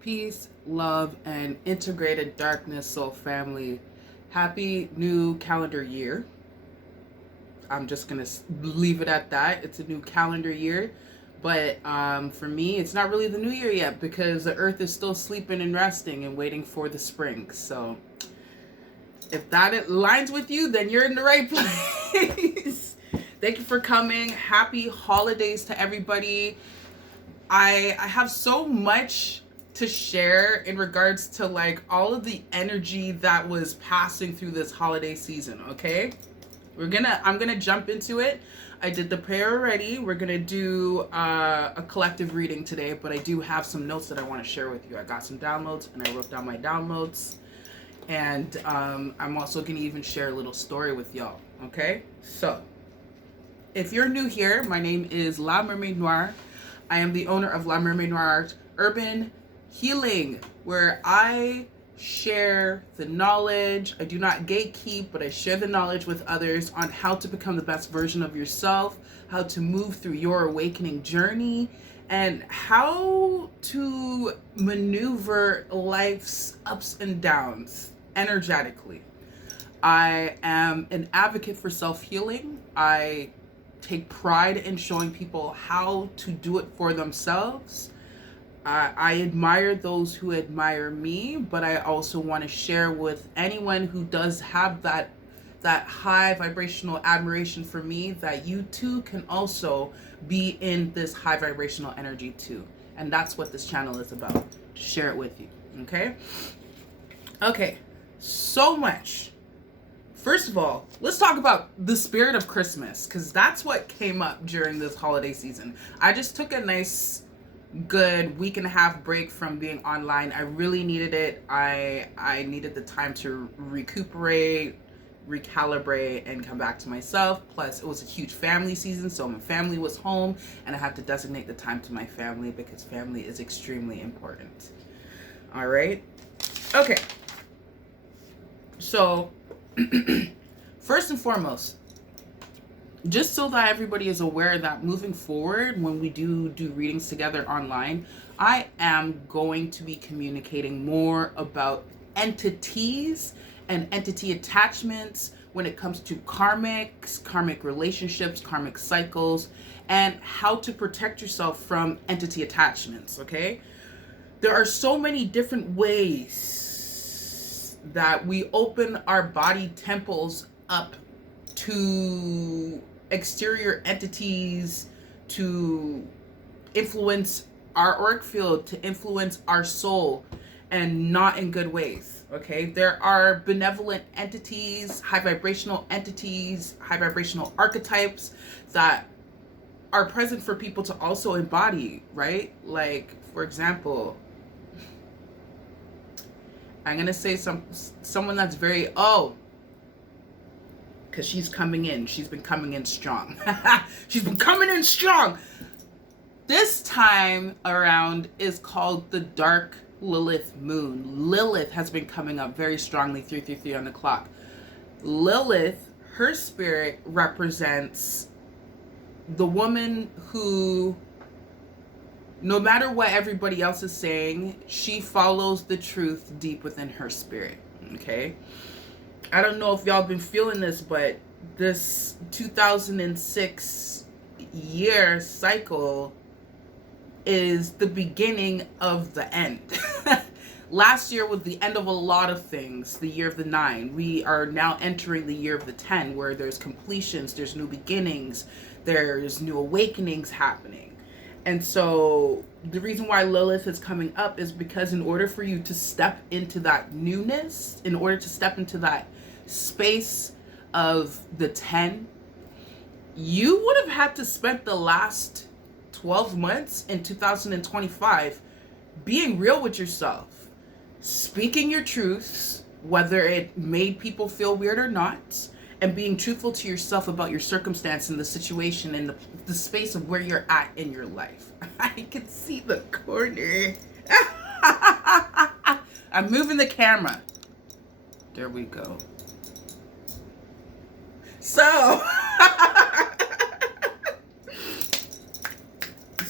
Peace, love, and integrated darkness soul family. Happy new calendar year. I'm just going to leave it at that. It's a new calendar year. But for me, it's not really the new year yet because the earth is still sleeping and resting and waiting for the spring. So if that aligns with you, then you're in the right place. Thank you for coming. Happy holidays to everybody. I have so much to share in regards to like all of the energy that was passing through this holiday season. Okay, I'm gonna jump into it. I did the prayer already. We're gonna do a collective reading today, but I do have some notes that I want to share with you. I got some downloads and I wrote down my downloads, and I'm also gonna even share a little story with y'all. Okay, so if you're new here, my name is La Mermaid Noire. I am the owner of La Mermaid Noire Urban Healing, where I share the knowledge. I do not gatekeep, but I share the knowledge with others on how to become the best version of yourself, how to move through your awakening journey, and how to maneuver life's ups and downs energetically. I am an advocate for self-healing. I take pride in showing people how to do it for themselves. I admire those who admire me, but I also want to share with anyone who does have that high vibrational admiration for me that you too can also be in this high vibrational energy too. And that's what this channel is about, to share it with you. Okay, so much. First of all, let's talk about the spirit of Christmas, because that's what came up during this holiday season. I just took a nice, good week and a half break from being online. I really needed it. I needed the time to recuperate, recalibrate, and come back to myself. Plus, it was a huge family season, so my family was home, and I had to designate the time to my family because family is extremely important. All right? Okay. So first and foremost, just so that everybody is aware that moving forward, when we do readings together online, I am going to be communicating more about entities and entity attachments when it comes to karmic relationships, karmic cycles, and how to protect yourself from entity attachments, okay? There are so many different ways that we open our body temples up to exterior entities, to influence our auric field, to influence our soul, and not in good ways. Okay, there are benevolent entities, high vibrational archetypes that are present for people to also embody, right? Like, for example, I'm gonna say someone that's very because she's coming in. She's been coming in strong. She's been coming in strong. This time around is called the Dark Lilith Moon. Lilith has been coming up very strongly, 333 on the clock. Lilith, her spirit represents the woman who, no matter what everybody else is saying, she follows the truth deep within her spirit, okay? I don't know if y'all been feeling this, but this 2006 year cycle is the beginning of the end. Last year was the end of a lot of things, the year of the 9. We are now entering the year of the 10, where there's completions, there's new beginnings, there's new awakenings happening. And so the reason why Lilith is coming up is because in order for you to step into that newness, in order to step into that space of the 10, you would have had to spend the last 12 months in 2025 being real with yourself, speaking your truths, whether it made people feel weird or not, and being truthful to yourself about your circumstance and the situation and the space of where you're at in your life. I can see the corner. I'm moving the camera. There we go. So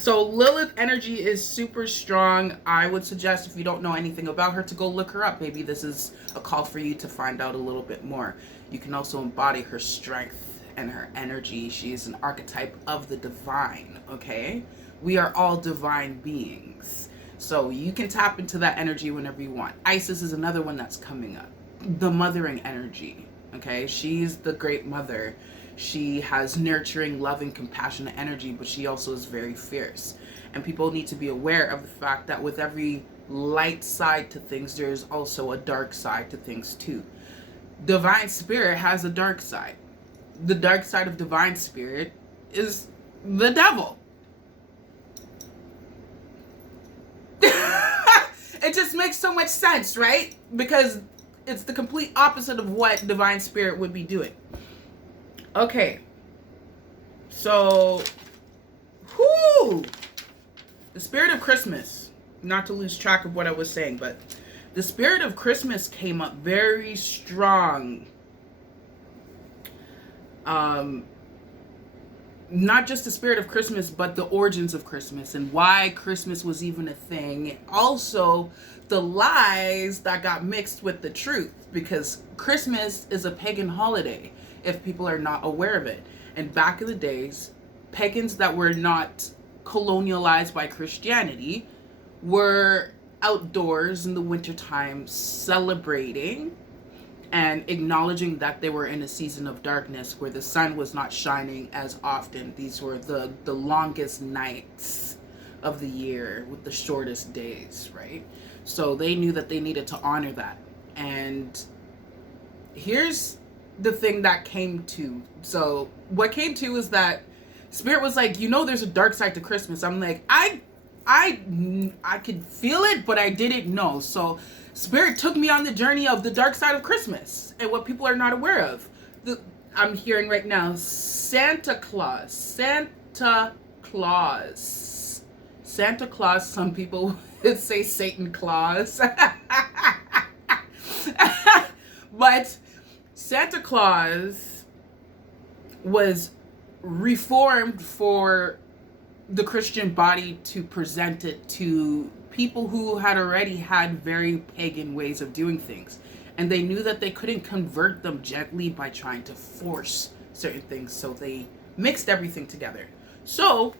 So Lilith energy is super strong. I would suggest, if you don't know anything about her, to go look her up. Maybe this is a call for you to find out a little bit more. You can also embody her strength and her energy. She is an archetype of the divine, okay? We are all divine beings. So you can tap into that energy whenever you want. Isis is another one that's coming up. The mothering energy, okay? She's the great mother. She has nurturing, loving, compassionate energy, but she also is very fierce. And people need to be aware of the fact that with every light side to things, there's also a dark side to things too. Divine spirit has a dark side. The dark side of divine spirit is the devil. It just makes so much sense, right? Because it's the complete opposite of what divine spirit would be doing. Okay, so, the spirit of Christmas, not to lose track of what I was saying, but the spirit of Christmas came up very strong. Not just the spirit of Christmas, but the origins of Christmas and why Christmas was even a thing. Also, the lies that got mixed with the truth, because Christmas is a pagan holiday, if people are not aware of it. And back in the days, pagans that were not colonialized by Christianity were outdoors in the wintertime celebrating and acknowledging that they were in a season of darkness where the sun was not shining as often. These were the longest nights of the year with the shortest days, right? So they knew that they needed to honor that. And here's the thing that came to. So what came to is that Spirit was like, there's a dark side to Christmas. I'm like, I could feel it, but I didn't know. So Spirit took me on the journey of the dark side of Christmas and what people are not aware of. I'm hearing right now, Santa Claus. Santa Claus. Some people would say Satan Claus. But Santa Claus was reformed for the Christian body to present it to people who had already had very pagan ways of doing things. And they knew that they couldn't convert them gently by trying to force certain things. So they mixed everything together. So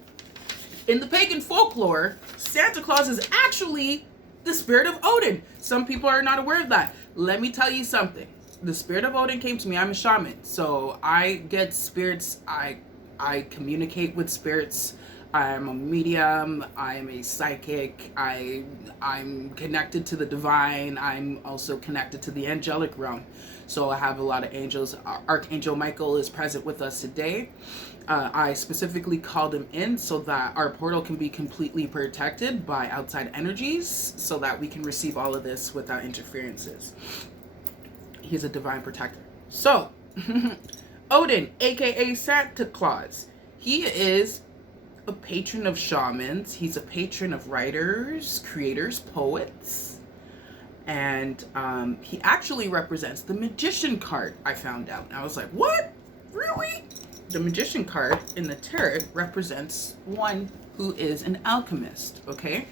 in the pagan folklore, Santa Claus is actually the spirit of Odin. Some people are not aware of that. Let me tell you something. The spirit of Odin came to me. I'm a shaman. So I get spirits. I communicate with spirits. I'm a medium. I'm a psychic. I'm connected to the divine. I'm also connected to the angelic realm. So I have a lot of angels. Archangel Michael is present with us today. I specifically called him in so that our portal can be completely protected by outside energies so that we can receive all of this without interferences. He's a divine protector. So, Odin, aka Santa Claus, he is a patron of shamans. He's a patron of writers, creators, poets. And he actually represents the magician card, I found out. And I was like, what? Really? The magician card in the tarot represents one who is an alchemist, okay?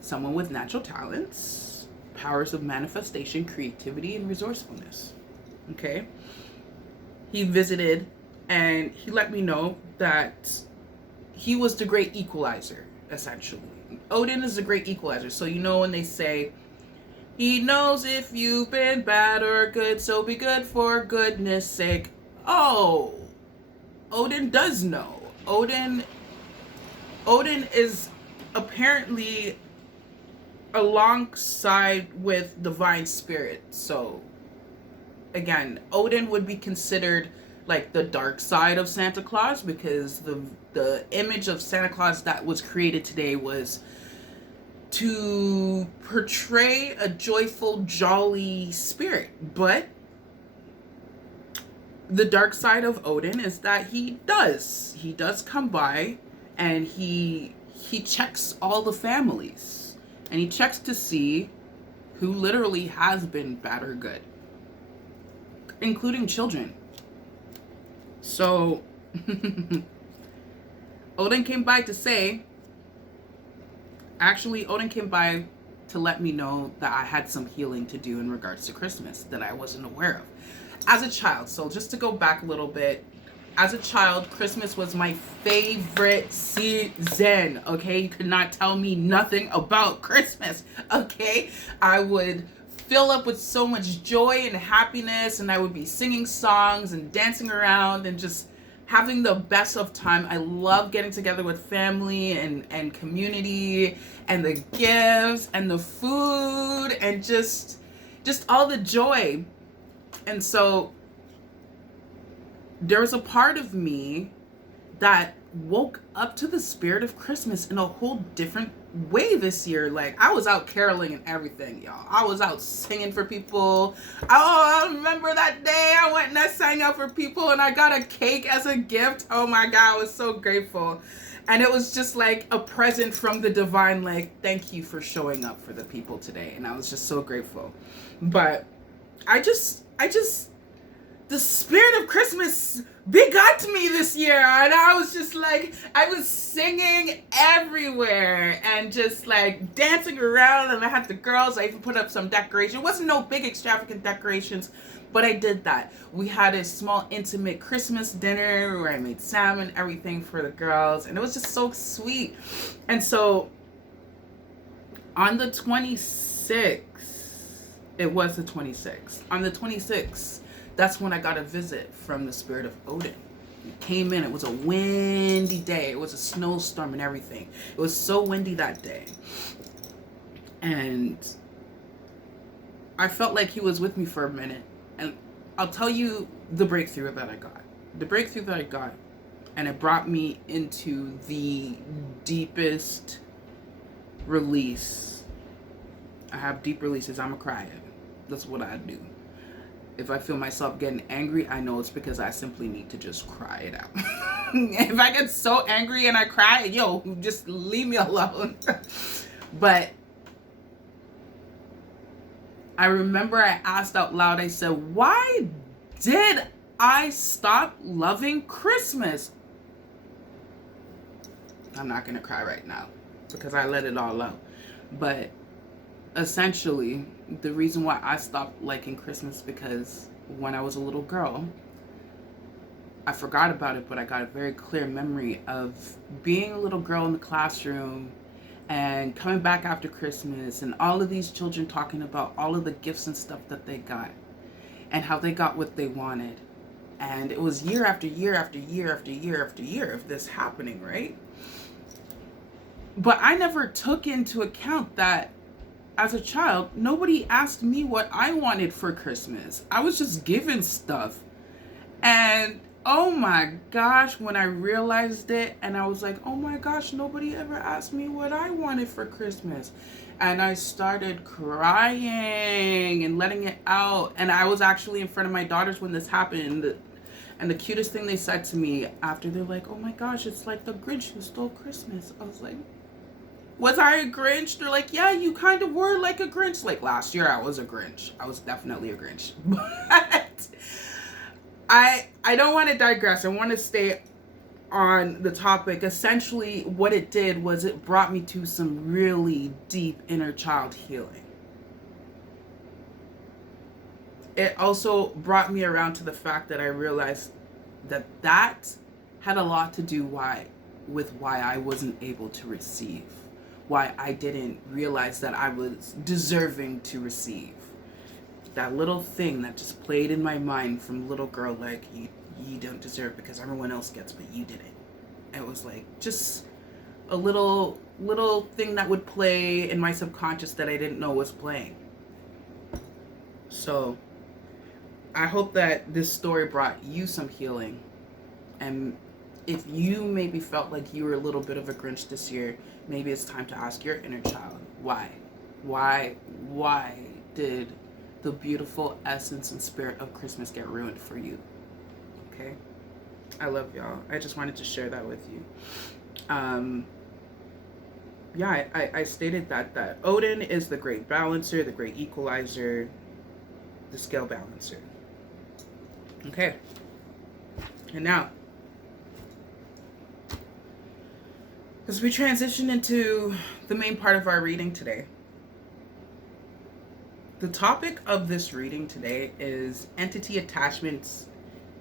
Someone with natural talents, powers of manifestation, creativity, and resourcefulness, okay? He visited and he let me know that he was the great equalizer, essentially. Odin is the great equalizer. So when they say, he knows if you've been bad or good, so be good for goodness sake. Oh, Odin does know. Odin is apparently alongside with divine spirit. So again, Odin would be considered like the dark side of Santa Claus, because the image of Santa Claus that was created today was to portray a joyful, jolly spirit. But the dark side of Odin is that he does come by and he checks all the families, and he checks to see who literally has been bad or good, including children. So Odin came by to say, actually, Odin came by to let me know that I had some healing to do in regards to Christmas that I wasn't aware of. As a child, so just to go back a little bit, as a child, Christmas was my favorite season, okay? You could not tell me nothing about Christmas, okay? I would fill up with so much joy and happiness, and I would be singing songs and dancing around and just having the best of time. I love getting together with family and community and the gifts and the food and just all the joy. And so there was a part of me that woke up to the spirit of Christmas in a whole different way this year. Like, I was out caroling and everything, y'all. I was out singing for people. Oh, I remember that day I went and I sang out for people and I got a cake as a gift. Oh my God, I was so grateful. And it was just like a present from the divine, like, thank you for showing up for the people today. And I was just so grateful. But I just the spirit of Christmas begot me this year, and I was just like, I was singing everywhere and just like dancing around, and I had the girls. I even put up some decoration. It wasn't no big extravagant decorations, but I did that. We had a small intimate Christmas dinner where I made salmon, everything for the girls, and it was just so sweet. And so on the 26th, it was the 26th. On the 26th, that's when I got a visit from the spirit of Odin. It came in. It was a windy day. It was a snowstorm and everything. It was so windy that day. And I felt like he was with me for a minute. And I'll tell you the breakthrough that I got. The breakthrough that I got. And it brought me into the deepest release. I have deep releases. I'm a crier. That's what I do. If I feel myself getting angry, I know it's because I simply need to just cry it out. If I get so angry and I cry, yo, just leave me alone. But I remember I asked out loud, I said, why did I stop loving Christmas? I'm not going to cry right now because I let it all out. But essentially, the reason why I stopped liking Christmas because when I was a little girl, I forgot about it, but I got a very clear memory of being a little girl in the classroom and coming back after Christmas and all of these children talking about all of the gifts and stuff that they got and how they got what they wanted. And it was year after year after year after year after year of this happening, right? But I never took into account that as a child, nobody asked me what I wanted for Christmas. I was just given stuff. And oh my gosh, when I realized it, and I was like, oh my gosh, nobody ever asked me what I wanted for Christmas. And I started crying and letting it out. And I was actually in front of my daughters when this happened. And the cutest thing they said to me after, they're like, oh my gosh, it's like the Grinch who stole Christmas. I was like, was I a Grinch? They're like, yeah, you kind of were like a Grinch. Like last year, I was a Grinch. I was definitely a Grinch. But I don't want to digress. I want to stay on the topic. Essentially, what it did was it brought me to some really deep inner child healing. It also brought me around to the fact that I realized that had a lot to do with why I wasn't able to receive. Why I didn't realize that I was deserving to receive. That little thing that just played in my mind from little girl, like, you don't deserve because everyone else gets, but you didn't. It was like just a little thing that would play in my subconscious that I didn't know was playing. So I hope that this story brought you some healing. And if you maybe felt like you were a little bit of a Grinch this year, maybe it's time to ask your inner child, why? Why did the beautiful essence and spirit of Christmas get ruined for you? Okay? I love y'all. I just wanted to share that with you. I stated that Odin is the great balancer, the great equalizer, the scale balancer. Okay. And now, As we transition into the main part of our reading today, the topic of this reading today is entity attachments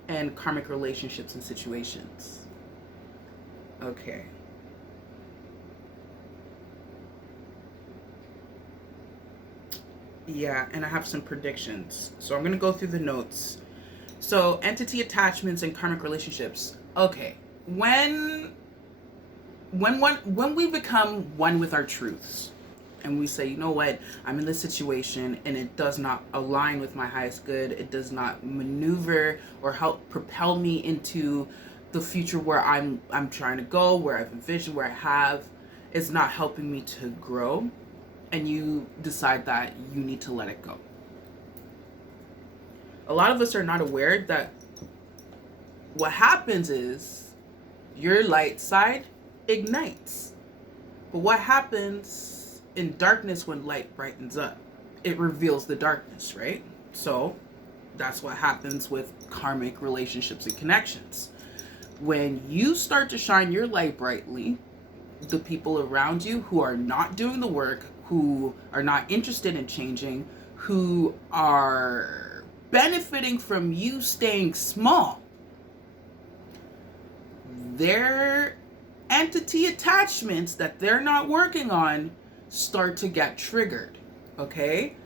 and karmic relationships and situations. Okay. Yeah, and I have some predictions. So I'm going to go through the notes. So, entity attachments and karmic relationships. Okay. When we become one with our truths and we say, you know what, I'm in this situation and it does not align with my highest good, it does not maneuver or help propel me into the future where I'm trying to go, where I've envisioned, where I have, it's not helping me to grow, and you decide that you need to let it go. A lot of us are not aware that what happens is your light side ignites. But what happens in darkness when light brightens up? It reveals the darkness, right? So that's what happens with karmic relationships and connections. When you start to shine your light brightly, the people around you who are not doing the work, who are not interested in changing, who are benefiting from you staying small, their entity attachments that they're not working on start to get triggered. Okay?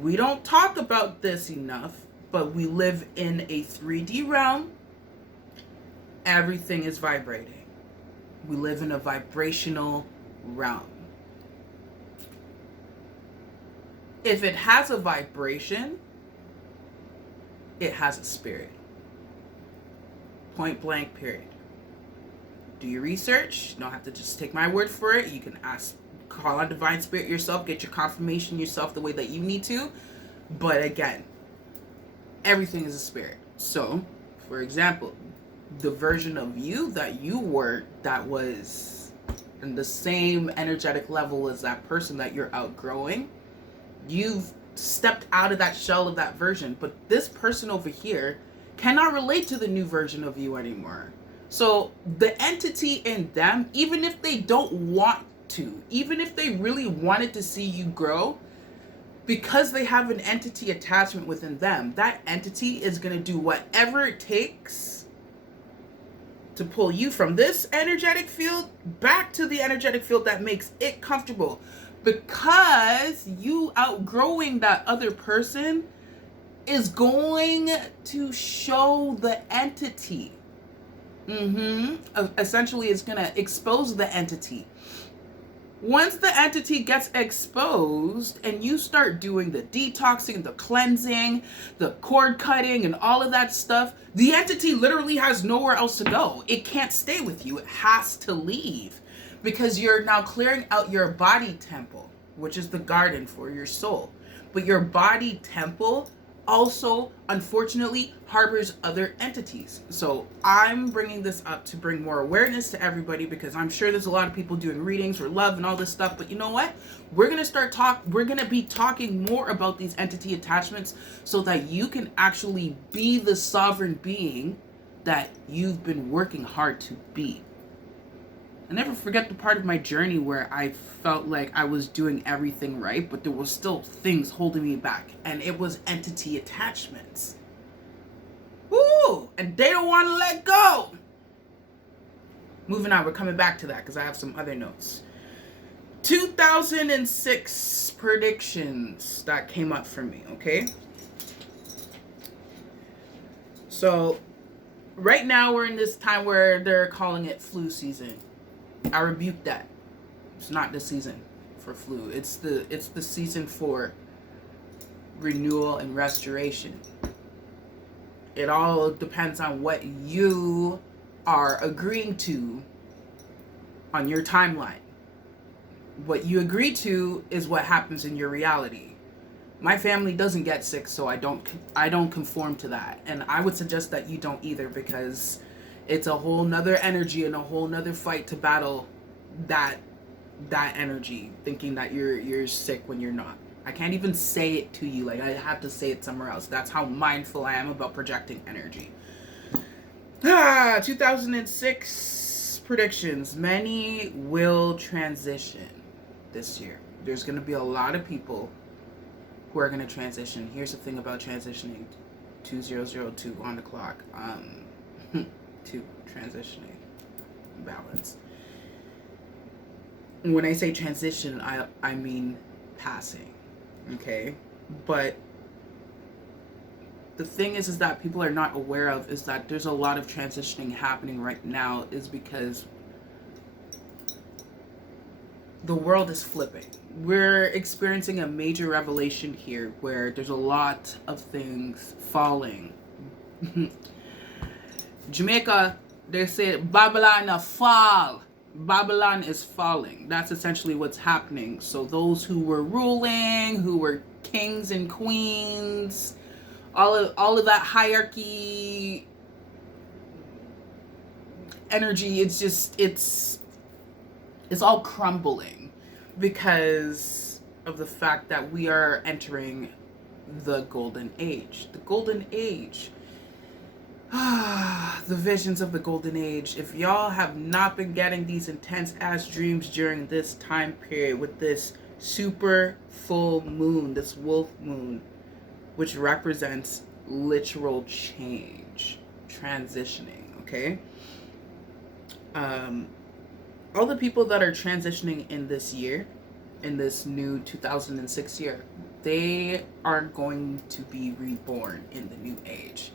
We don't talk about this enough, but we live in a 3D realm. Everything is vibrating. We live in a vibrational realm. If it has a vibration, it has a spirit. Point blank, period. Do your research. You don't have to just take my word for it. You can call on divine spirit yourself, get your confirmation yourself the way that you need to. But again, everything is a spirit. So, for example, the version of you that you were that was in the same energetic level as that person that you're outgrowing, you've stepped out of that shell of that version. But this person over here cannot relate to the new version of you anymore. So the entity in them, even if they don't want to, even if they really wanted to see you grow, because they have an entity attachment within them, that entity is going to do whatever it takes to pull you from this energetic field back to the energetic field that makes it comfortable. Because you outgrowing that other person is going to show the entity. Essentially, it's going to expose the entity. Once the entity gets exposed and you start doing the detoxing, the cleansing, the cord cutting, and all of that stuff, the entity literally has nowhere else to go. It can't stay with you. It has to leave because you're now clearing out your body temple, which is the garden for your soul. But your body temple also, unfortunately, harbors other entities. So I'm bringing this up to bring more awareness to everybody because I'm sure there's a lot of people doing readings for love and all this stuff. But you know what? We're going to be talking more about these entity attachments so that you can actually be the sovereign being that you've been working hard to be. I never forget the part of my journey where I felt like I was doing everything right, but there was still things holding me back. And it was entity attachments. Woo! And they don't want to let go. Moving on, we're coming back to that because I have some other notes. 2006 predictions that came up for me, okay? So, right now we're in this time where they're calling it flu season. I rebuke that. It's not the season for flu. It's the season for renewal and restoration. It all depends on what you are agreeing to on your timeline. What you agree to is what happens in your reality. My family doesn't get sick, so I don't conform to that. And I would suggest that you don't either because it's a whole nother energy and a whole nother fight to battle that energy, thinking that you're sick when you're not. I can't even say it to you. Like, I have to say it somewhere else. That's how mindful I am about projecting energy. 2006 predictions, many will transition this year. There's going to be a lot of people who are going to transition. Here's the thing about transitioning. 2002 on the clock. To transitioning. Balance. And when I say transition, I mean passing. Okay? But the thing is that people are not aware of is that there's a lot of transitioning happening right now is because the world is flipping. We're experiencing a major revelation here where there's a lot of things falling. Jamaica, they say Babylon fall. Babylon is falling. That's essentially what's happening. So those who were ruling, who were kings and queens, all of that hierarchy energy, it's all crumbling because of the fact that we are entering the golden age. The golden age. The visions of the golden age. If y'all have not been getting these intense ass dreams during this time period with this super full moon, this wolf moon, which represents literal change, transitioning, okay? All the people that are transitioning in this year, in this new 2006 year, they are going to be reborn in the new age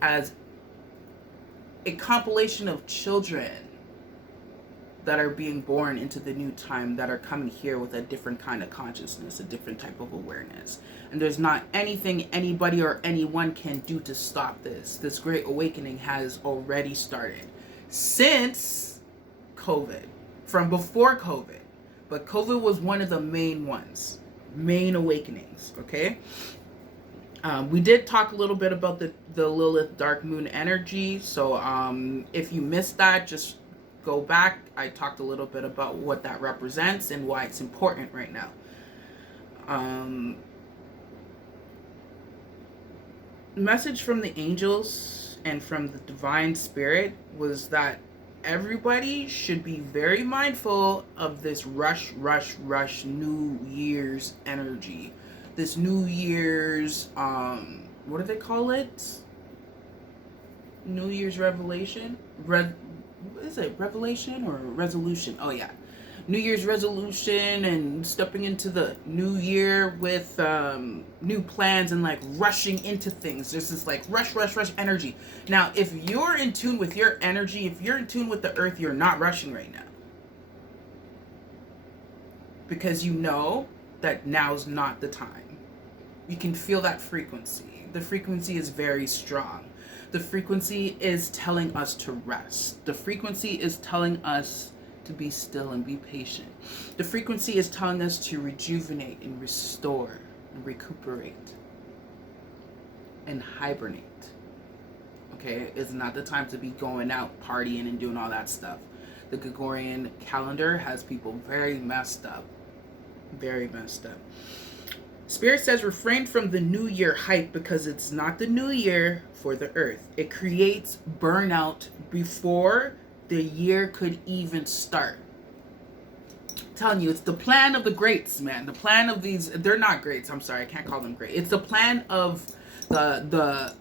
as a compilation of children that are being born into the new time that are coming here with a different kind of consciousness, a different type of awareness. And there's not anything anybody or anyone can do to stop this. This great awakening has already started since COVID, from before COVID. But COVID was one of the main ones, main awakenings, okay? We did talk a little bit about the Lilith dark moon energy. So if you missed that, just go back. I talked a little bit about what that represents and why it's important right now. Message from the angels and from the divine spirit was that everybody should be very mindful of this rush New Year's energy. This New Year's, what do they call it? New Year's revelation? What is it? Revelation or resolution? Oh, yeah. New Year's resolution and stepping into the new year with new plans and like rushing into things. There's this like rush energy. Now, if you're in tune with your energy, if you're in tune with the earth, you're not rushing right now. Because you know that now's not the time. You can feel that frequency. The frequency is very strong. The frequency is telling us to rest. The frequency is telling us to be still and be patient. The frequency is telling us to rejuvenate and restore and recuperate and hibernate. Okay? It's not the time to be going out partying and doing all that stuff. The Gregorian calendar has people very messed up. Very messed up. Spirit says refrain from the new year hype because it's not the new year for the earth. It creates burnout before the year could even start. I'm telling you, it's the plan of the greats, man. The plan of these, they're not greats. I'm sorry, I can't call them great. It's the plan of the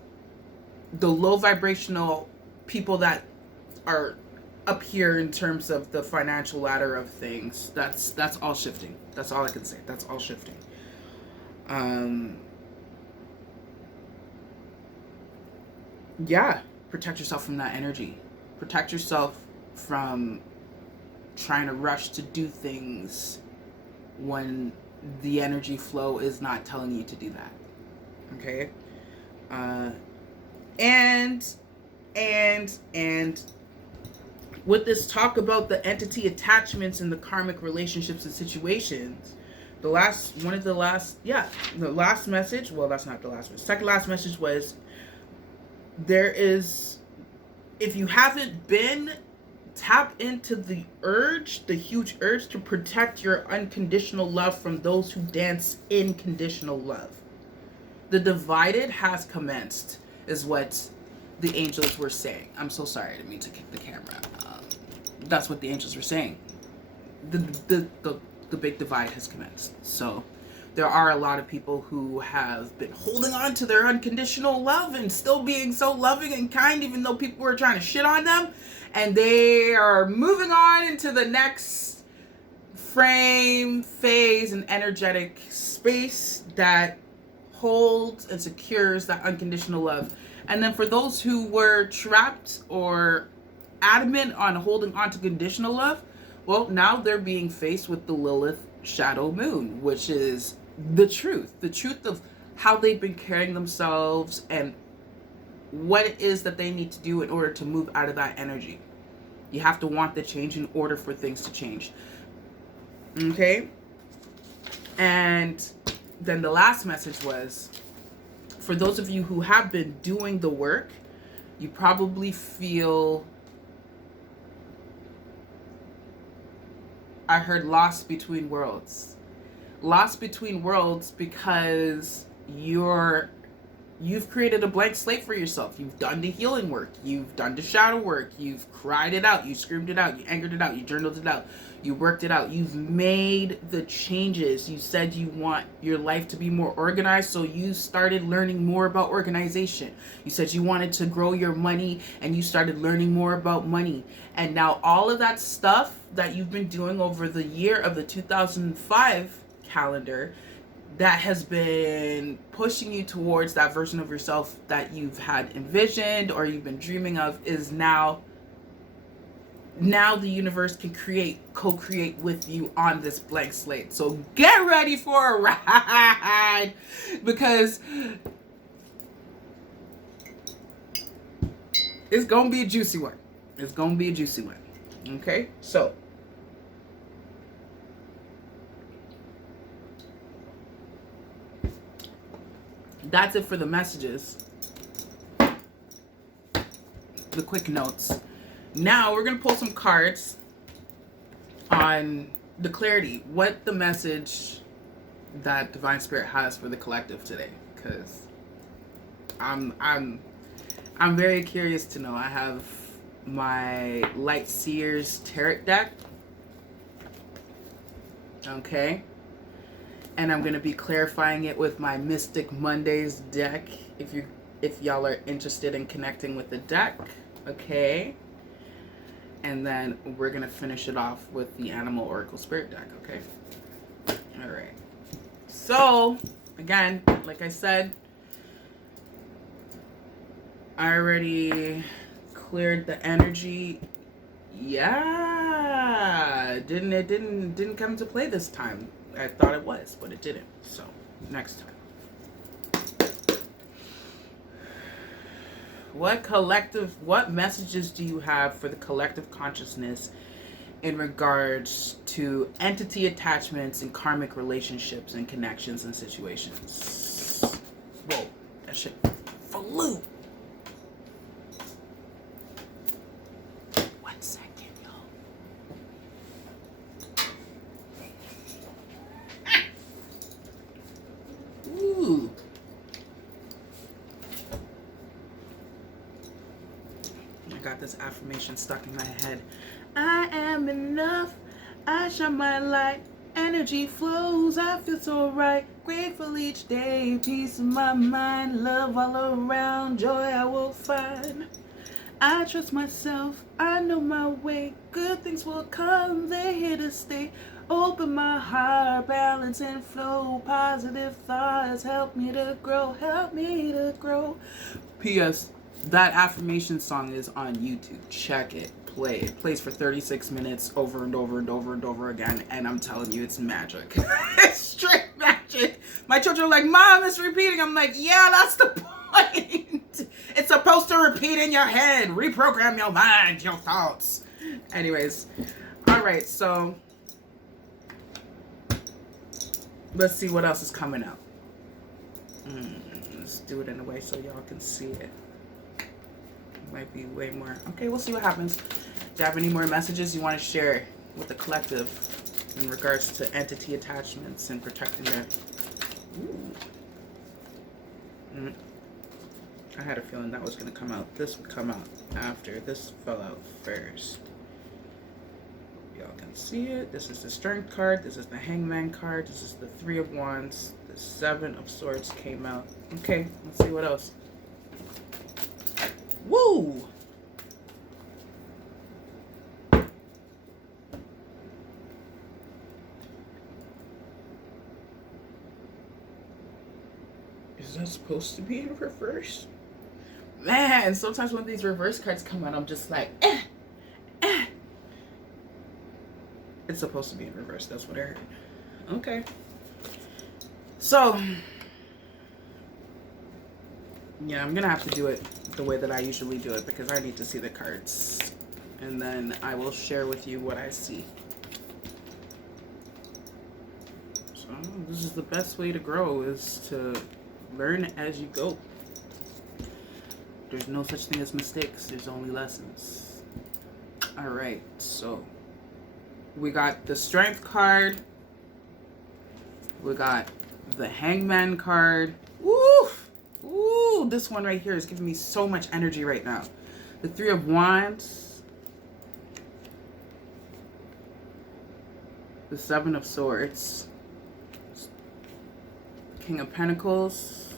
low vibrational people that are up here in terms of the financial ladder of things. That's all shifting. That's all I can say. That's all shifting. Yeah, protect yourself from that energy. Protect yourself from trying to rush to do things when the energy flow is not telling you to do that. Okay? And with this talk about the entity attachments and the karmic relationships and situations, the last message, well, that's not the last message. Second last message was, there is, if you haven't been, tap into the urge, the huge urge to protect your unconditional love from those who dance in conditional love. The divided has commenced, is what the angels were saying. I'm so sorry, I didn't mean to kick the camera. That's what the angels were saying. The big divide has commenced. So there are a lot of people who have been holding on to their unconditional love and still being so loving and kind, even though people were trying to shit on them. And they are moving on into the next frame, phase, and energetic space that holds and secures that unconditional love. And then for those who were trapped or adamant on holding on to conditional love, well, now they're being faced with the Lilith shadow moon, which is the truth of how they've been carrying themselves and what it is that they need to do in order to move out of that energy. You have to want the change in order for things to change. Okay? And then the last message was, for those of you who have been doing the work, you probably feel, I heard, lost between worlds. Lost between worlds because you've created a blank slate for yourself. You've done the healing work. You've done the shadow work. You've cried it out. You screamed it out. You angered it out. You journaled it out. You worked it out. You've made the changes. You said you want your life to be more organized, so you started learning more about organization. You said you wanted to grow your money, and you started learning more about money. And now all of that stuff that you've been doing over the year of the 2005 calendar that has been pushing you towards that version of yourself that you've had envisioned or you've been dreaming of is now the universe can co-create with you on this blank slate. So get ready for a ride, because it's gonna be a juicy one. It's gonna be a juicy one. Okay, so that's it for the messages, the quick notes. Now we're going to pull some cards on the clarity, what the message that Divine Spirit has for the collective today, because I'm very curious to know. I have my Light Seers Tarot deck, okay, and I'm going to be clarifying it with my Mystic Mondays deck if y'all are interested in connecting with the deck, okay? And then we're going to finish it off with the Animal Oracle Spirit deck, okay? All right. So, again, like I said, I already cleared the energy. Yeah, it didn't come to play this time. I thought it was, but it didn't. So, next time. What messages do you have for the collective consciousness in regards to entity attachments and karmic relationships and connections and situations? Whoa, that shit flew. 1 second, y'all. Ooh. I got this affirmation stuck in my head. I am enough. I shine my light. Energy flows. I feel so right. Grateful each day. Peace in my mind. Love all around. Joy I will find. I trust myself. I know my way. Good things will come. They're here to stay. Open my heart. Balance and flow. Positive thoughts. Help me to grow. Help me to grow. P.S. That affirmation song is on YouTube. Check it. Play it. It plays for 36 minutes over and over and over and over again. And I'm telling you, it's magic. It's straight magic. My children are like, Mom, it's repeating. I'm like, yeah, that's the point. It's supposed to repeat in your head. Reprogram your mind, your thoughts. Anyways. All right. So let's see what else is coming out. Let's do it in a way so y'all can see it. Might be way more. Okay, we'll see what happens. Do you have any more messages you want to share with the collective in regards to entity attachments and protecting their... I had a feeling that was going to come out. This would come out after. This fell out first. can see it. This is the Strength card. This is the Hangman card. This is the Three of Wands. The Seven of Swords came out. Okay, let's see what else. Woo! Is that supposed to be in reverse? Man, sometimes when these reverse cards come out, I'm just like, It's supposed to be in reverse. That's what I heard. Okay. So, yeah, I'm going to have to do it the way that I usually do it because I need to see the cards. And then I will share with you what I see. So, this is the best way to grow, is to learn as you go. There's no such thing as mistakes. There's only lessons. All right, so we got the Strength card. We got the Hangman card. Woo! Ooh, this one right here is giving me so much energy right now. The Three of Wands. The Seven of Swords. King of Pentacles.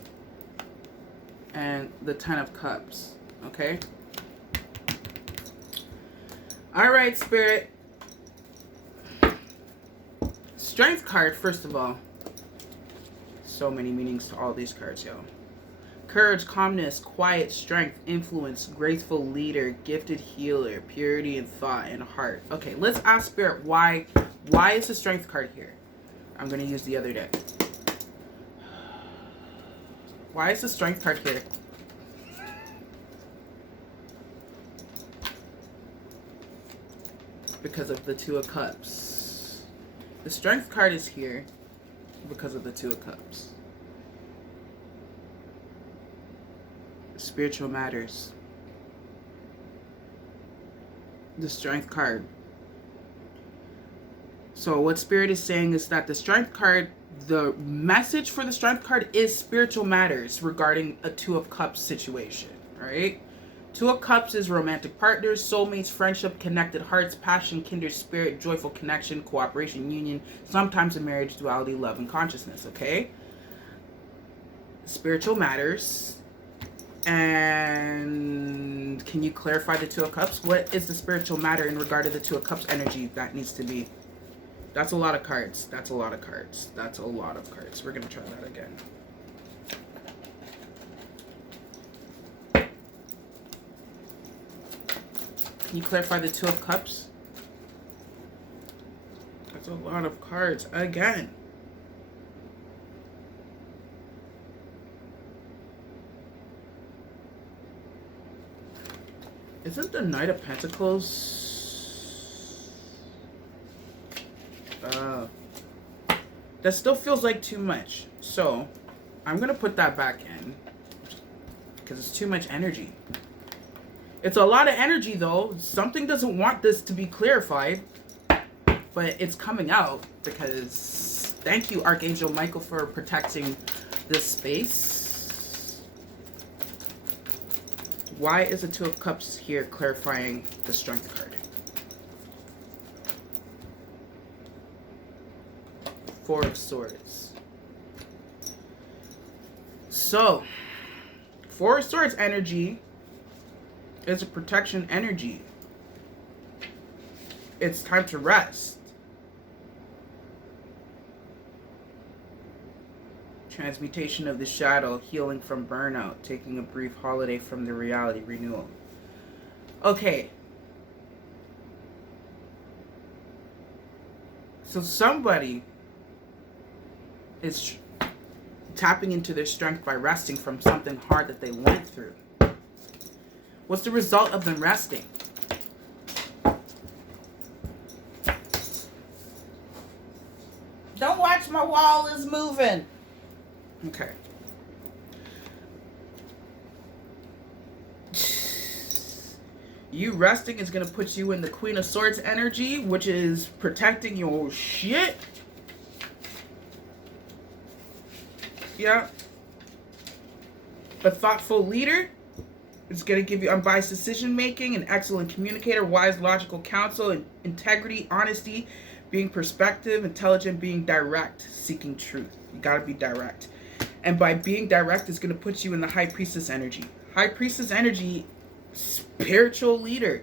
And the Ten of Cups. Okay? Alright, Spirit. Strength card, first of all. So many meanings to all these cards, yo. Courage, calmness, quiet, strength, influence, graceful leader, gifted healer, purity in thought and heart. Okay, let's ask Spirit why is the Strength card here? I'm going to use the other deck. Why is the Strength card here? Because of the Two of Cups. The Strength card is here because of the Two of Cups. Spiritual matters. The Strength card. So what Spirit is saying is that the Strength card, the message for the Strength card is spiritual matters regarding a Two of Cups situation, right? Two of Cups is romantic partners, soulmates, friendship, connected hearts, passion, kindred spirit, joyful connection, cooperation, union, sometimes a marriage, duality, love, and consciousness, okay? Spiritual matters. And can you clarify the Two of Cups? What is the spiritual matter in regard to the Two of Cups energy that needs to be? That's a lot of cards. That's a lot of cards. That's a lot of cards. We're going to try that again. Can you clarify the Two of Cups? That's a lot of cards again. Isn't the Knight of Pentacles... that still feels like too much. So, I'm going to put that back in. Because it's too much energy. It's a lot of energy, though. Something doesn't want this to be clarified. But it's coming out. Because thank you, Archangel Michael, for protecting this space. Why is the Two of Cups here clarifying the Strength card? Four of Swords. So, Four of Swords energy is a protection energy. It's time to rest. Transmutation of the shadow, healing from burnout, taking a brief holiday from the reality, renewal. Okay. So somebody is tapping into their strength by resting from something hard that they went through. What's the result of them resting? Don't watch, my wall is moving. Okay. You resting is going to put you in the Queen of Swords energy, which is protecting your shit. Yeah. A thoughtful leader. It's going to give you unbiased decision making, an excellent communicator, wise logical counsel, and integrity, honesty, being perspective, intelligent, being direct, seeking truth. You got to be direct. And by being direct, it's going to put you in the high priestess energy. High priestess energy, spiritual leader.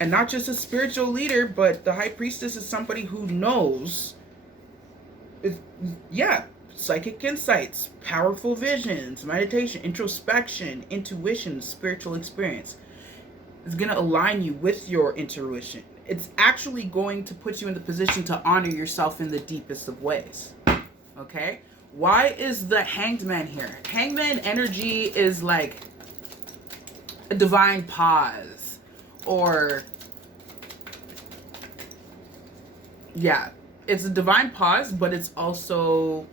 And not just a spiritual leader, but the high priestess is somebody who knows, psychic insights, powerful visions, meditation, introspection, intuition, spiritual experience. It's going to align you with your intuition. It's actually going to put you in the position to honor yourself in the deepest of ways. Okay? Why is the Hanged Man here? Hanged Man energy is like a divine pause. Or, yeah, it's a divine pause, but it's also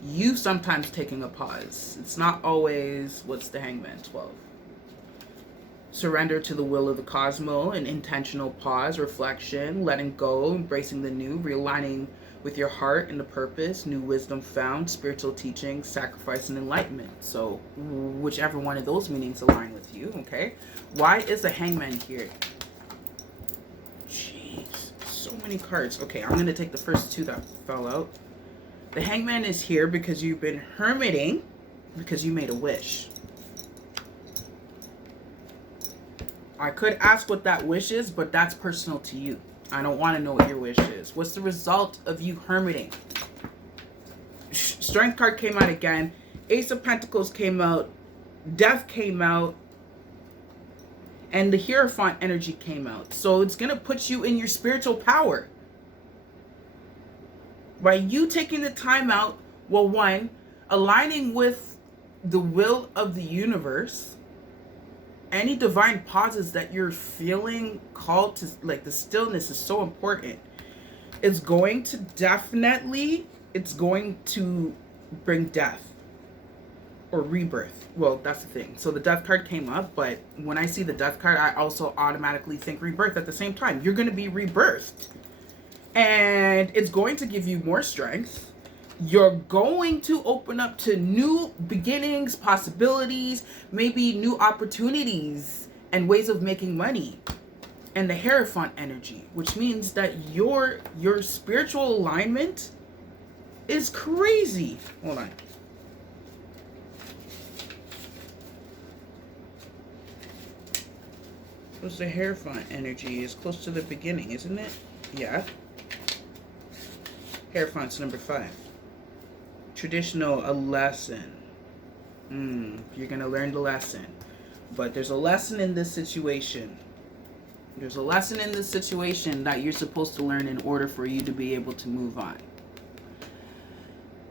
you sometimes taking a pause. It's not always, what's the Hangman? 12. Surrender to the will of the cosmos, an intentional pause, reflection, letting go, embracing the new, realigning with your heart and the purpose, new wisdom found, spiritual teaching, sacrifice, and enlightenment. So whichever one of those meanings align with you, okay? Why is the Hangman here? Jeez, so many cards. Okay, I'm going to take the first two that fell out. The Hangman is here because you've been hermiting because you made a wish. I could ask what that wish is, but that's personal to you. I don't want to know what your wish is. What's the result of you hermiting? Strength card came out again. Ace of Pentacles came out. Death came out. And the Hierophant energy came out. So it's going to put you in your spiritual power. By you taking the time out, well, one, aligning with the will of the universe, any divine pauses that you're feeling called to, like the stillness is so important. It's going to definitely, it's going to bring death or rebirth. Well, that's the thing. So the death card came up, but when I see the death card, I also automatically think rebirth at the same time. You're going to be rebirthed. And it's going to give you more strength. You're going to open up to new beginnings, possibilities, maybe new opportunities and ways of making money. And the Hierophant energy, which means that your spiritual alignment is crazy. Hold on. What's the Hierophant energy? It's close to the beginning, isn't it? Yeah. Hierophant's number 5. Traditional, a lesson. You're going to learn the lesson. But there's a lesson in this situation. There's a lesson in this situation that you're supposed to learn in order for you to be able to move on.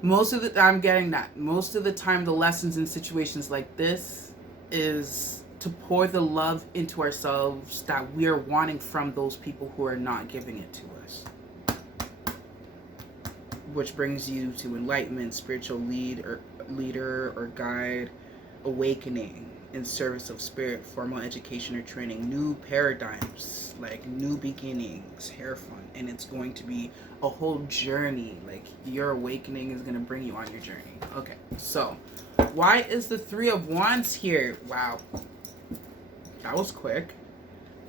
I'm getting that. Most of the time, the lessons in situations like this is to pour the love into ourselves that we are wanting from those people who are not giving it to us. Which brings you to enlightenment, spiritual leader or guide, awakening, in service of spirit, formal education or training, new paradigms, like new beginnings, Hierophant. And it's going to be a whole journey. Like your awakening is going to bring you on your journey. Okay, so why is the 3 of Wands here? Wow, that was quick.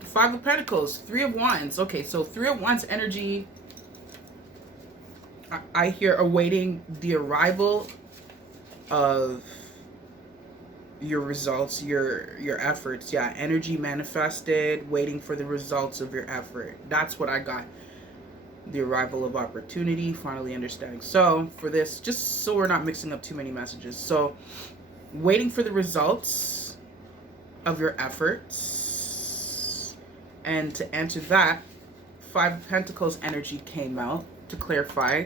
5 of Pentacles, 3 of Wands. Okay, so 3 of Wands energy, I hear awaiting the arrival of your results, your efforts. Yeah, energy manifested, waiting for the results of your effort. That's what I got. The arrival of opportunity, finally understanding. So for this, just so we're not mixing up too many messages. So waiting for the results of your efforts. And to answer that, 5 of Pentacles energy came out to clarify.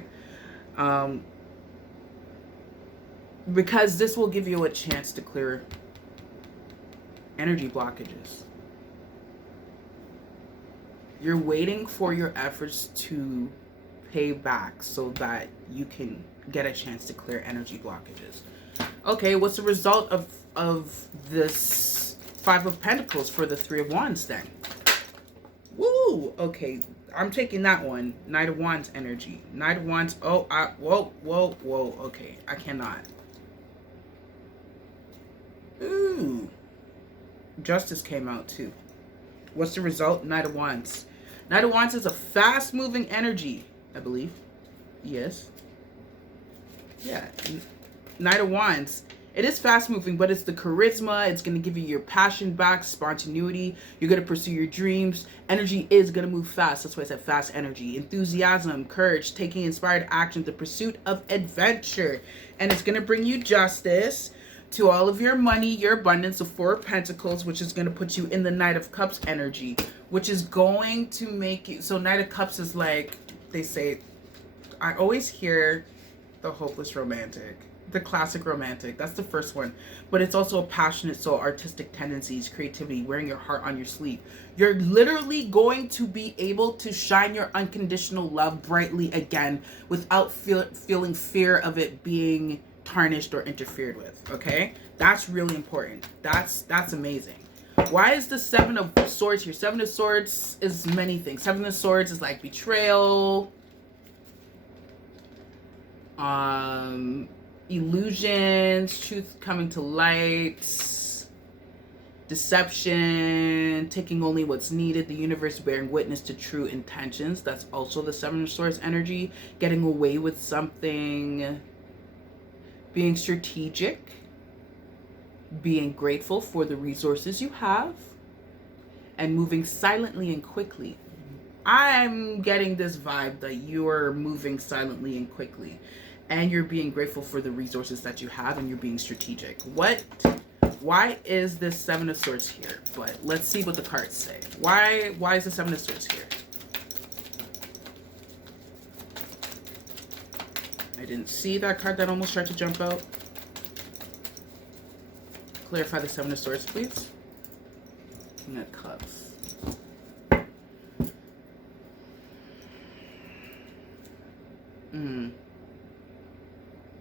Because this will give you a chance to clear energy blockages. You're waiting for your efforts to pay back so that you can get a chance to clear energy blockages. Okay, what's the result of this 5 of Pentacles for the 3 of Wands then? Woo! Okay, I'm taking that one. Knight of Wands energy. Knight of Wands. Oh, whoa. Okay, I cannot. Ooh. Justice came out too. What's the result? Knight of Wands. Knight of Wands is a fast-moving energy, I believe. Yes. Yeah. Knight of Wands. It is fast-moving, but it's the charisma. It's going to give you your passion back, spontaneity. You're going to pursue your dreams. Energy is going to move fast. That's why I said fast energy. Enthusiasm, courage, taking inspired action, the pursuit of adventure. And it's going to bring you justice to all of your money, your abundance, the Four of Pentacles, which is going to put you in the Knight of Cups energy, which is going to make you... So Knight of Cups is like, they say, I always hear the hopeless romantic, the classic romantic. That's the first one. But it's also a passionate soul, artistic tendencies, creativity, wearing your heart on your sleeve. You're literally going to be able to shine your unconditional love brightly again without feeling fear of it being tarnished or interfered with. Okay, that's really important. That's amazing. Why is the Seven of Swords here? Seven of Swords is many things. Seven of Swords is like betrayal, illusions, truth coming to light, deception, taking only what's needed, the universe bearing witness to true intentions. That's also the Seven of Swords energy. Getting away with something, being strategic, being grateful for the resources you have, and moving silently and quickly. I'm getting this vibe that you're moving silently and quickly, and you're being grateful for the resources that you have, and you're being strategic. Why is this Seven of Swords here? But let's see what the cards say. Why is the Seven of Swords here? I didn't see that card that almost tried to jump out. Clarify the Seven of Swords, please. King of Cups.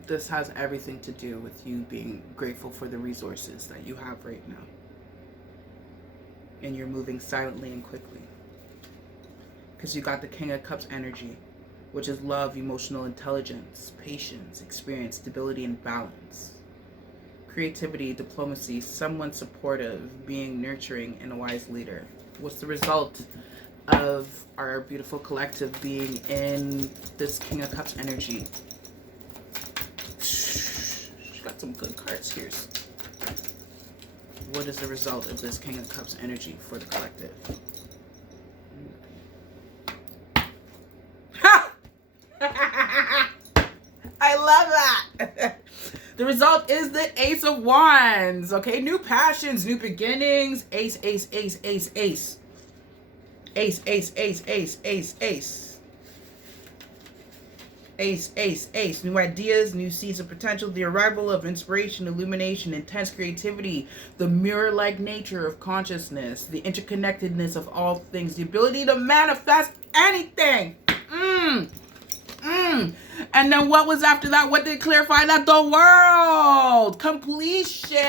This has everything to do with you being grateful for the resources that you have right now. And you're moving silently and quickly. Because you got the King of Cups energy, which is love, emotional intelligence, patience, experience, stability, and balance. Creativity, diplomacy, someone supportive, being nurturing, and a wise leader. What's the result of our beautiful collective being in this King of Cups energy? Got some good cards here. What is the result of this King of Cups energy for the collective? Ha! I love that. The result is the Ace of Wands. Okay, new passions, new beginnings. Ace, ace, ace, ace, ace. Ace, ace, ace, ace, ace, ace. Ace, ace, ace. New ideas, new seeds of potential, the arrival of inspiration, illumination, intense creativity, the mirror-like nature of consciousness, the interconnectedness of all things, the ability to manifest anything. And then what was after that? What did it clarify? That the world. Completion.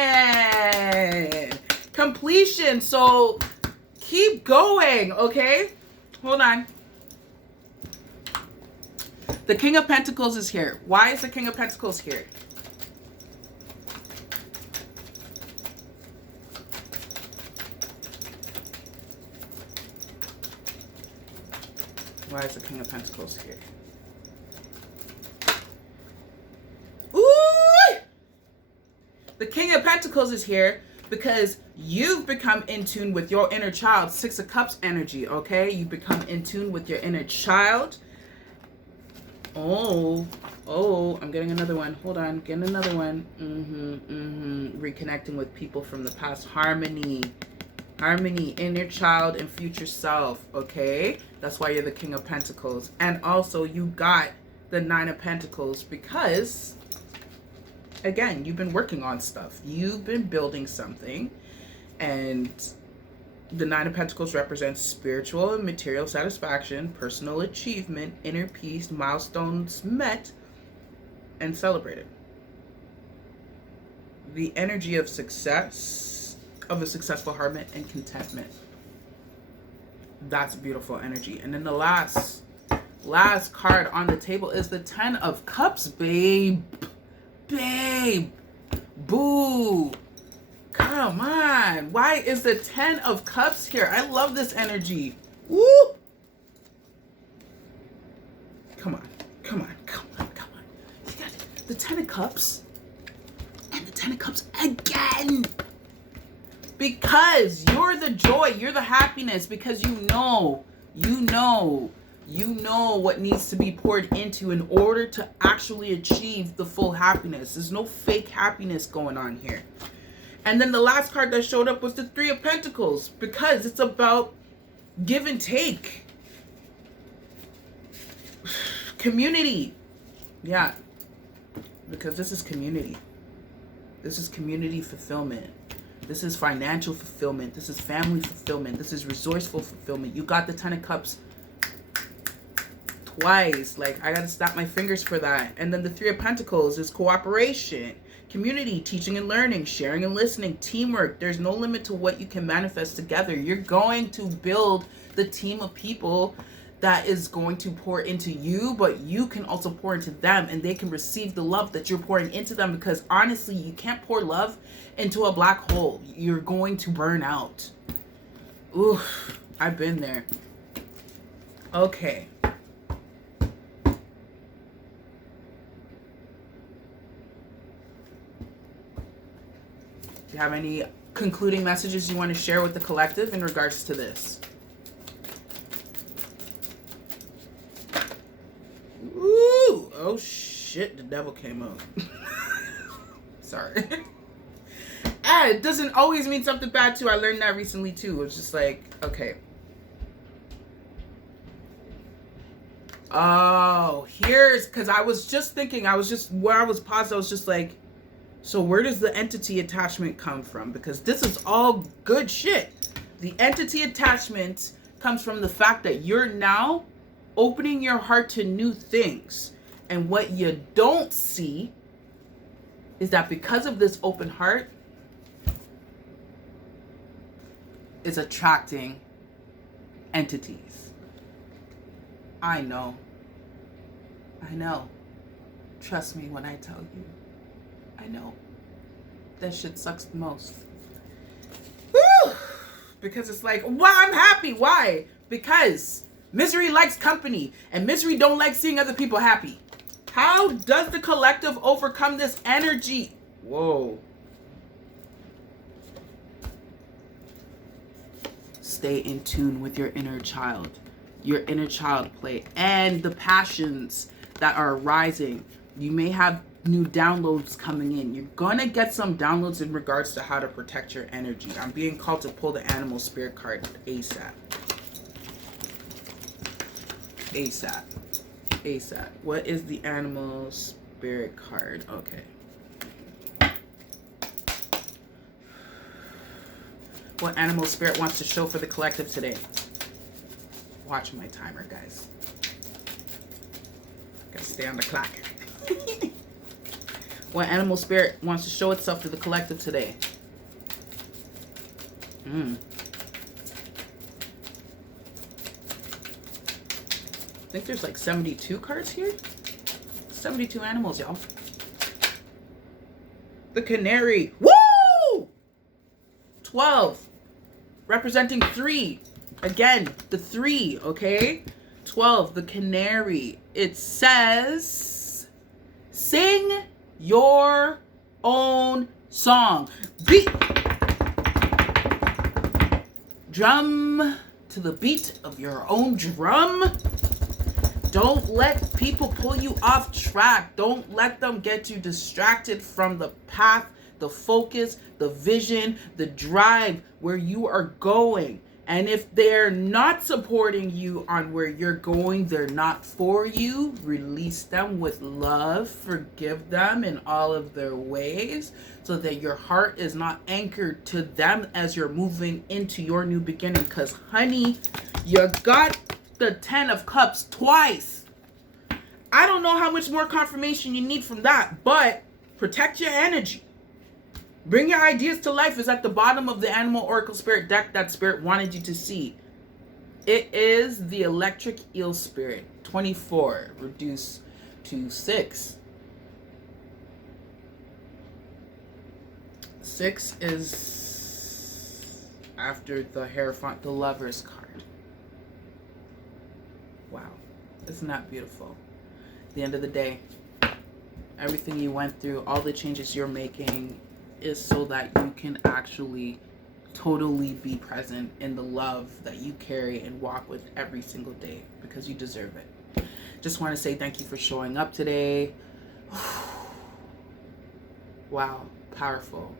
Completion. So keep going, okay? Hold on. The King of Pentacles is here. Why is the King of Pentacles here? Why is the King of Pentacles here? Ooh! The King of Pentacles is here because you've become in tune with your inner child. Six of Cups energy, okay? You've become in tune with your inner child. Oh, I'm getting another one. Hold on, getting another one. Reconnecting with people from the past. Harmony, inner child and future self, okay? That's why you're the King of Pentacles. And also you got the Nine of Pentacles because, again, you've been working on stuff. You've been building something, and the Nine of Pentacles represents spiritual and material satisfaction, personal achievement, inner peace, milestones met and celebrated. The energy of success, of a successful heart and contentment. That's beautiful energy. And then the last card on the table is the Ten of Cups, babe. Boo. Come on. Why is the 10 of Cups here? I love this energy. Woo! Come on. Come on. Come on. Come on. You got the 10 of Cups. And the 10 of Cups again. Because you're the joy. You're the happiness. Because you know what needs to be poured into in order to actually achieve the full happiness. There's no fake happiness going on here. And then the last card that showed up was the 3 of Pentacles, because it's about give and take. Community. Yeah. Because this is community. This is community fulfillment. This is financial fulfillment. This is family fulfillment. This is resourceful fulfillment. You got the 10 of Cups twice. Like, I gotta snap my fingers for that. And then the 3 of Pentacles is cooperation, community, teaching and learning, sharing and listening, teamwork. There's no limit to what you can manifest together. You're going to build the team of people that is going to pour into you, but you can also pour into them, and they can receive the love that you're pouring into them, because honestly, you can't pour love into a black hole. You're going to burn out. Ooh, I've been there. Okay. Do you have any concluding messages you want to share with the collective in regards to this? Ooh, oh shit, the devil came up. Sorry. And it doesn't always mean something bad too. I learned that recently too. It's just like, okay. Oh, here's, because I was just thinking, where I was paused, I was just like, so where does the entity attachment come from? Because this is all good shit. The entity attachment comes from the fact that you're now opening your heart to new things. And what you don't see is that because of this open heart, is attracting entities. I know. Trust me when I tell you. I know. That shit sucks the most. Woo! Because it's like, well, I'm happy. Why? Because misery likes company, and misery don't like seeing other people happy. How does the collective overcome this energy? Whoa. Stay in tune with your inner child play, and the passions that are arising. You may have new downloads coming in. You're gonna get some downloads in regards to how to protect your energy. I'm being called to pull the animal spirit card ASAP. What is the animal spirit card? Okay. What animal spirit wants to show for the collective today? Watch my timer, guys. Gotta stay on the clock. What animal spirit wants to show itself to the collective today? I think there's like 72 cards here. 72 animals, y'all. The canary. Woo! 12. Representing 3. Again, the 3, okay? 12, the canary. It says, sing your own song. Beat. Drum to the beat of your own drum. Don't let people pull you off track. Don't let them get you distracted from the path, the focus, the vision, the drive where you are going. And if they're not supporting you on where you're going, they're not for you, release them with love, forgive them in all of their ways, so that your heart is not anchored to them as you're moving into your new beginning. Because, honey, you got the 10 of Cups twice. I don't know how much more confirmation you need from that, but protect your energy. Bring your ideas to life is at the bottom of the Animal Oracle Spirit deck that Spirit wanted you to see. It is the Electric Eel Spirit. 24. Reduce to 6. 6 is after the Hierophant, the Lover's card. Wow. Isn't that beautiful? At the end of the day, everything you went through, all the changes you're making is so that you can actually totally be present in the love that you carry and walk with every single day, because you deserve it. Just want to say thank you for showing up today. Wow, powerful.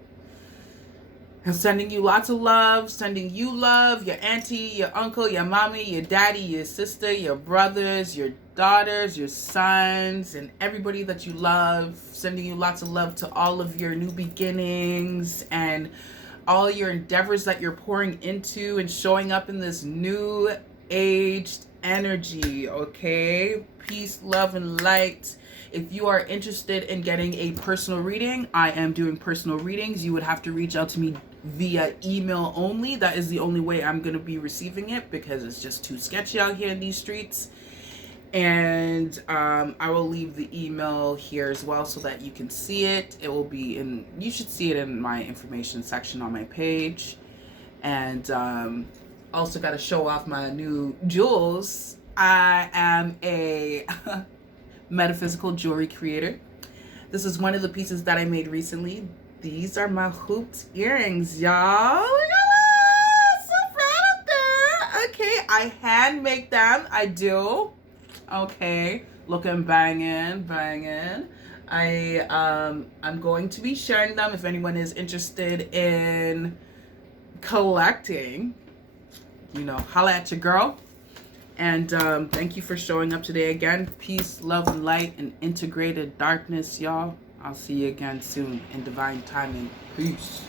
I'm sending you lots of love, sending you love, your auntie, your uncle, your mommy, your daddy, your sister, your brothers, your daughters, your sons, and everybody that you love. Sending you lots of love to all of your new beginnings and all your endeavors that you're pouring into and showing up in this new aged energy, okay? Peace, love, and light. If you are interested in getting a personal reading, I am doing personal readings. You would have to reach out to me via email only. That is the only way I'm going to be receiving it, because it's just too sketchy out here in these streets. And I will leave the email here as well so that you can see it. It will be in, you should see it in my information section on my page. And also got to show off my new jewels. I am a metaphysical jewelry creator. This is one of the pieces that I made recently. These are my hooped earrings, y'all. Look at that. So proud of them. Okay, I hand make them. I do. Okay, looking banging. I'm going to be sharing them if anyone is interested in collecting. You know, holla at your girl. And thank you for showing up today again. Peace, love, and light, and integrated darkness, y'all. I'll see you again soon in divine timing. Peace.